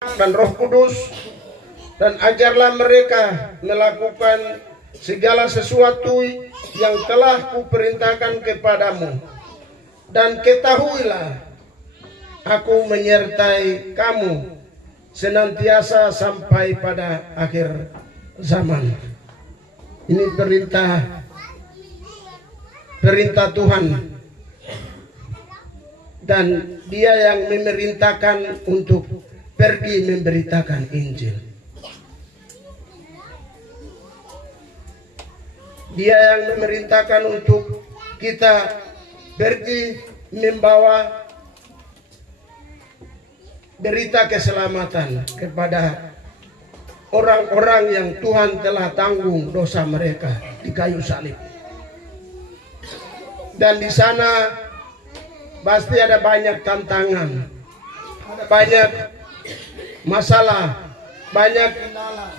dan Roh Kudus, dan ajarlah mereka melakukan segala sesuatu yang telah kuperintahkan kepadamu. Dan ketahuilah, aku menyertai kamu senantiasa sampai pada akhir zaman. Ini perintah Tuhan, dan Dia yang memerintahkan untuk pergi memberitakan Injil. Dia yang memerintahkan untuk kita pergi membawa berita keselamatan kepada orang-orang yang Tuhan telah tanggung dosa mereka di kayu salib. Dan di sana pasti ada banyak tantangan, ada banyak masalah, banyak kendala,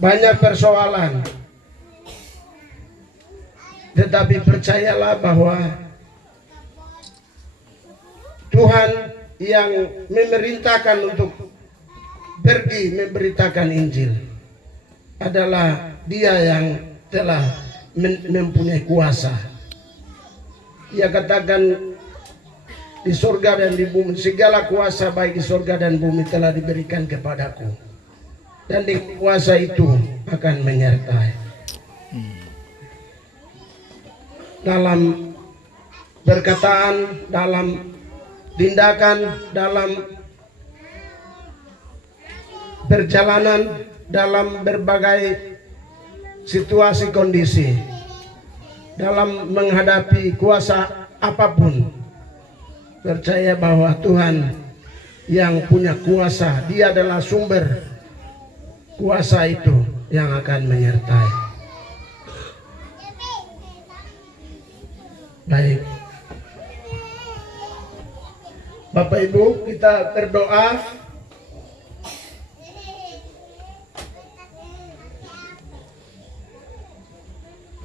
banyak persoalan. Tetapi percayalah bahwa Tuhan yang memerintahkan untuk pergi memberitakan Injil adalah Dia yang telah mempunyai kuasa. Dia katakan, di surga dan di bumi segala kuasa baik di surga dan bumi telah diberikan kepadaku, dan di kuasa itu akan menyertai dalam perkataan, dalam tindakan, dalam perjalanan, dalam berbagai situasi kondisi, dalam menghadapi kuasa apapun. Percaya bahwa Tuhan yang punya kuasa, Dia adalah sumber kuasa itu yang akan menyertai. Baik, Bapak Ibu, kita berdoa.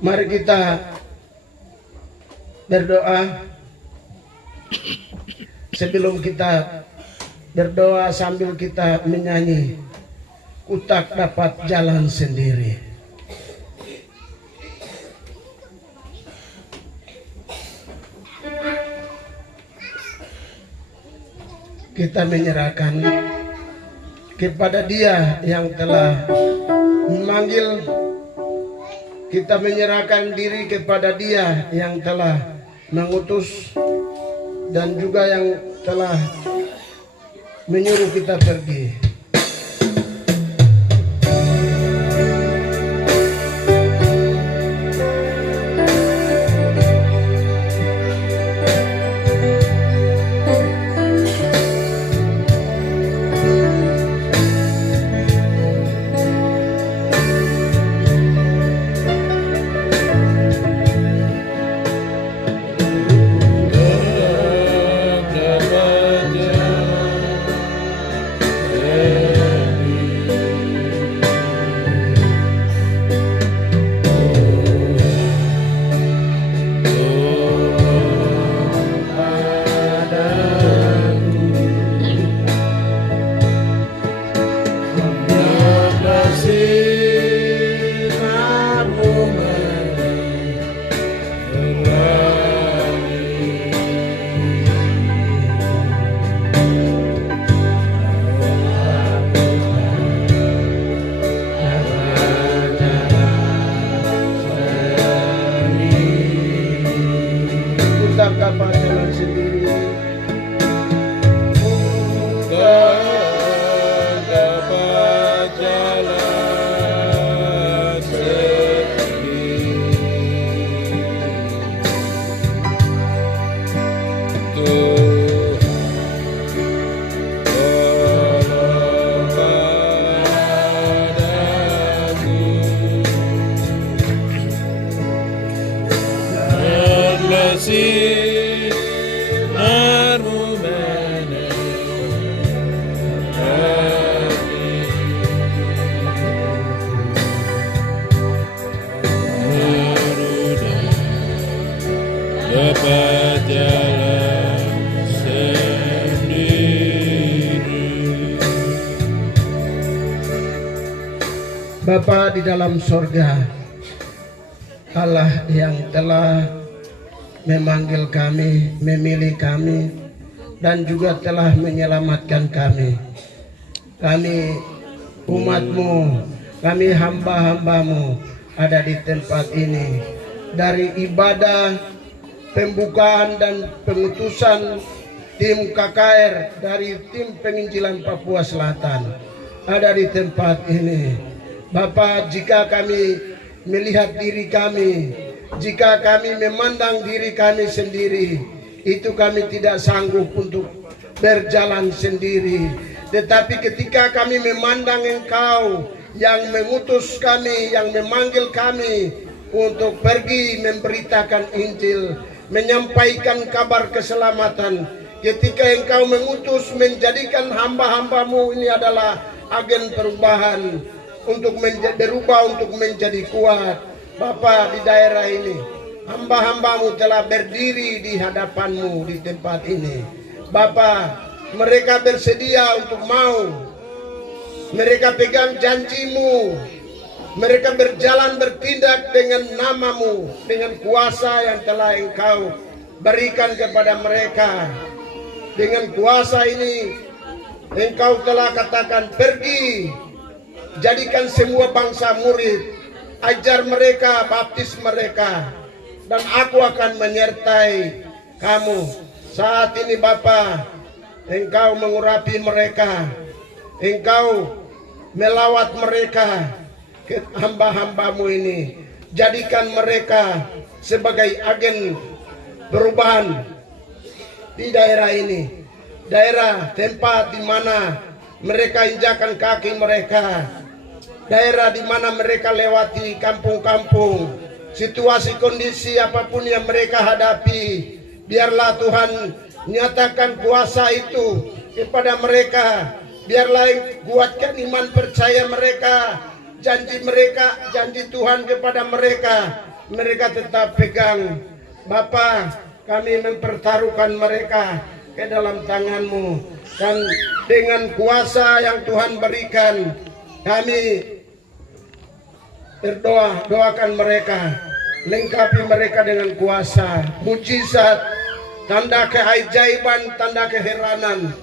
Mari kita berdoa. Sebelum kita berdoa sambil kita menyanyi, ku tak dapat jalan sendiri. Kita menyerahkan kepada Dia yang telah memanggil. Kita menyerahkan diri kepada Dia yang telah mengutus dan juga yang telah menyuruh kita pergi. Bapa di dalam sorga, Allah yang telah memanggil kami, memilih kami, dan juga telah menyelamatkan kami. Kami umat-Mu, kami hamba-hamba-Mu ada di tempat ini. Dari ibadah, pembukaan dan pengutusan tim KKR dari tim penginjilan Papua Selatan ada di tempat ini. Bapak, jika kami melihat diri kami, jika kami memandang diri kami sendiri, itu kami tidak sanggup untuk berjalan sendiri. Tetapi ketika kami memandang Engkau yang mengutus kami, yang memanggil kami untuk pergi memberitakan Injil, menyampaikan kabar keselamatan, ketika Engkau mengutus menjadikan hamba-hamba-Mu ini adalah agen perubahan, untuk berubah untuk menjadi kuat. Bapa, di daerah ini hamba-hamba-Mu telah berdiri di hadapan-Mu di tempat ini. Bapa, mereka bersedia untuk mau, mereka pegang janji-Mu, mereka berjalan bertindak dengan nama-Mu, dengan kuasa yang telah Engkau berikan kepada mereka. Dengan kuasa ini Engkau telah katakan, pergi, jadikan semua bangsa murid, ajar mereka, baptis mereka, dan aku akan menyertai kamu. Saat ini Bapa, Engkau mengurapi mereka, Engkau melawat mereka ke hamba-hamba-Mu ini. Jadikan mereka sebagai agen perubahan di daerah ini, daerah tempat di mana mereka injakan kaki mereka, daerah di mana mereka lewati kampung-kampung, situasi kondisi apapun yang mereka hadapi. Biarlah Tuhan nyatakan kuasa itu kepada mereka. Biarlah kuatkan iman percaya mereka, janji mereka, janji Tuhan kepada mereka, mereka tetap pegang. Bapa, kami mempertaruhkan mereka ke dalam tangan-Mu, dan dengan kuasa yang Tuhan berikan, kami berdoa, doakan mereka, lengkapi mereka dengan kuasa, mujizat, tanda keajaiban, tanda keheranan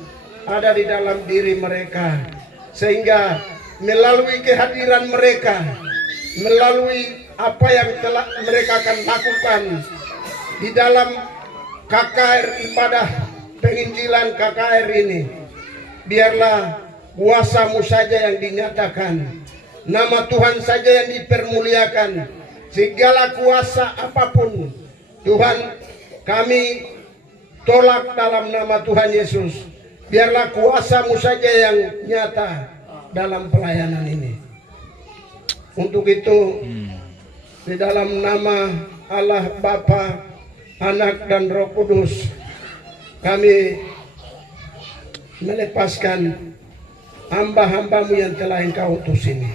ada di dalam diri mereka, sehingga melalui kehadiran mereka, melalui apa yang telah mereka akan lakukan di dalam KKR, ibadah penginjilan KKR ini, biarlah kuasa-Mu saja yang dinyatakan, nama Tuhan saja yang dipermuliakan. Segala kuasa apapun Tuhan kami tolak dalam nama Tuhan Yesus. Biarlah kuasa-Mu saja yang nyata dalam pelayanan ini. Untuk itu, di dalam nama Allah Bapa, Anak dan Roh Kudus, kami melepaskan hamba-hamba-Mu yang telah Engkau utus ini,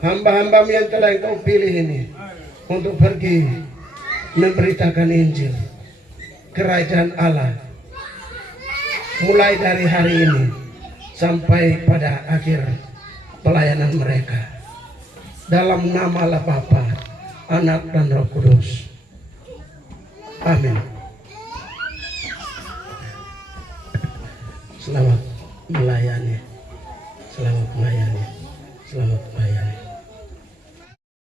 hamba-hamba-Mu yang telah Engkau pilih ini, untuk pergi memberitakan Injil Kerajaan Allah, mulai dari hari ini sampai pada akhir pelayanan mereka. Dalam nama Allah Bapa, Anak dan Roh Kudus. Amin. Selamat melayani, selamat melayani, selamat